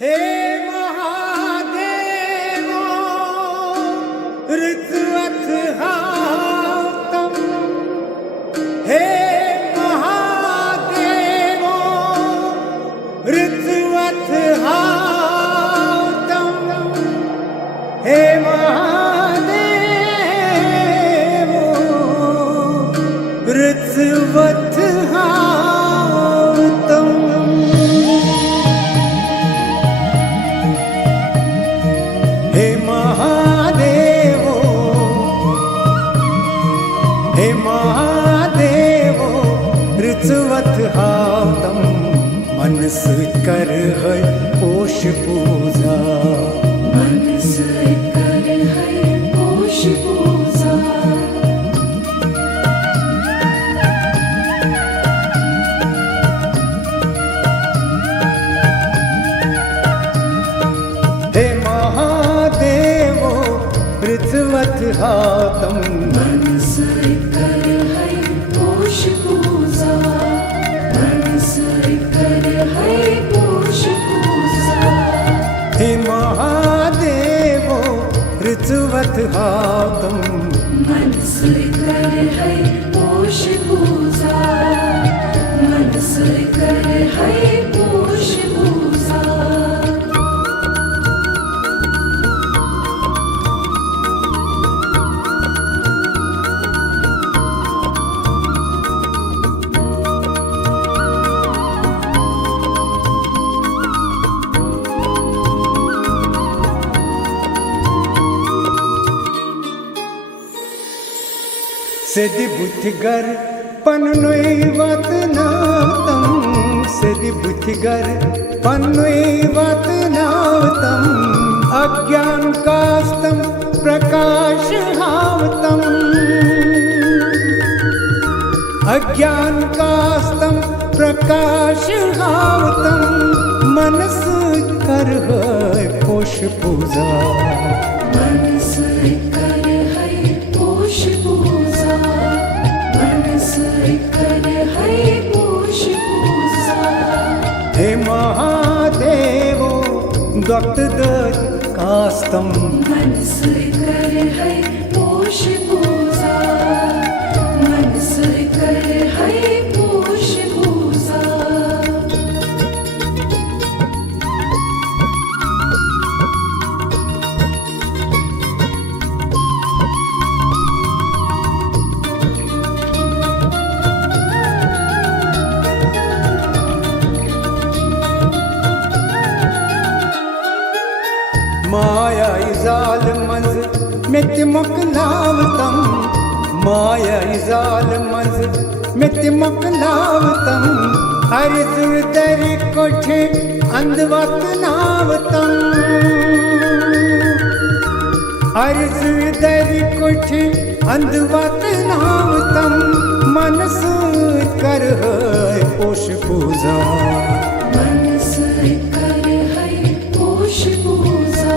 हे महादेवो ऋतुवत् हातम् हे महादेवो ऋतुवत् हातम् हे महादेवो ऋतुवत् हातम् हे महादेवो ऋतुवत् हातम् मनस कर है पोष पूजा मनस कर है पोष पूजा हे महादेवो ऋतुवत् हातम् मनस कर है पोष पूजा मनस कर है पोष पूजा हे महादेवो ऋतुवत् हातम् मनस कर है पोष पूजा मनस कर है पोष पूजा सिद्धि बुद्धिगर पन्नुवत् नातम् सिद्धि बुद्धिगर पन्नुवत् नातम् अज्ञान कास्तं प्रकाशहावतम् अज्ञान कास्तं प्रकाशहावतम् मनस कर है पोष पूजा मनस कर है पोष पूजा मनस कर है पोष पूजा हे महादेवो दत्त कास्तं मनस कर है पोष पूजा मनस कर है पोष पूजा माया इजाल मज मित मुकलावतम माया इजाल मज मित मुकलावतम हरिजुर दरि कोठे अंधवत नावतम हरिजुर दरि कोठे अंधवत नावतम मनस कर है पोष पूजा मनस कर है पोष पूजा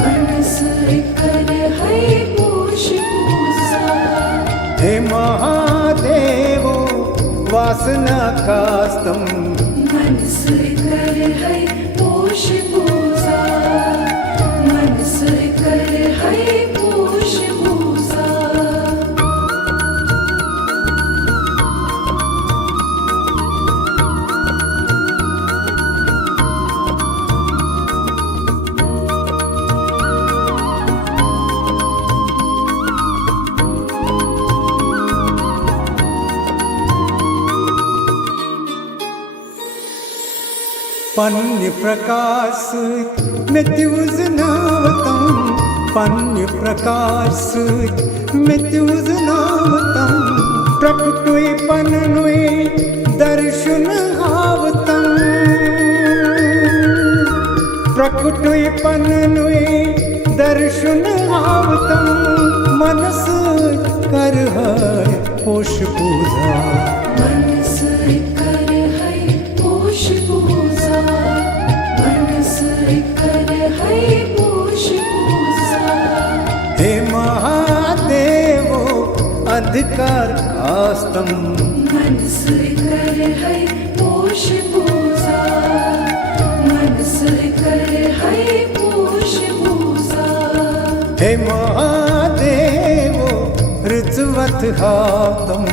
मनस कर है पोष पूजा हे महादेवो वासना कास्तं मनस कर है पोष पूजा मनस कर है पोष पूजा पन्य प्रकाश मृत्युजनावतम् पन्य प्रकाश मृत्युजनावतम् प्रकटुय पन्नुय दर्शन आवतम् प्रकटुय पन्नुय दर्शन आवतम् मनस कर है पोष पूजा मनस कर है पोष पूजा मनस कर है पोष पूजा हे महादेवो अधिकार कास्तं मनस कर है पोष पूजा मनस कर है पोष पूजा हे महादेवो ऋतवत हातम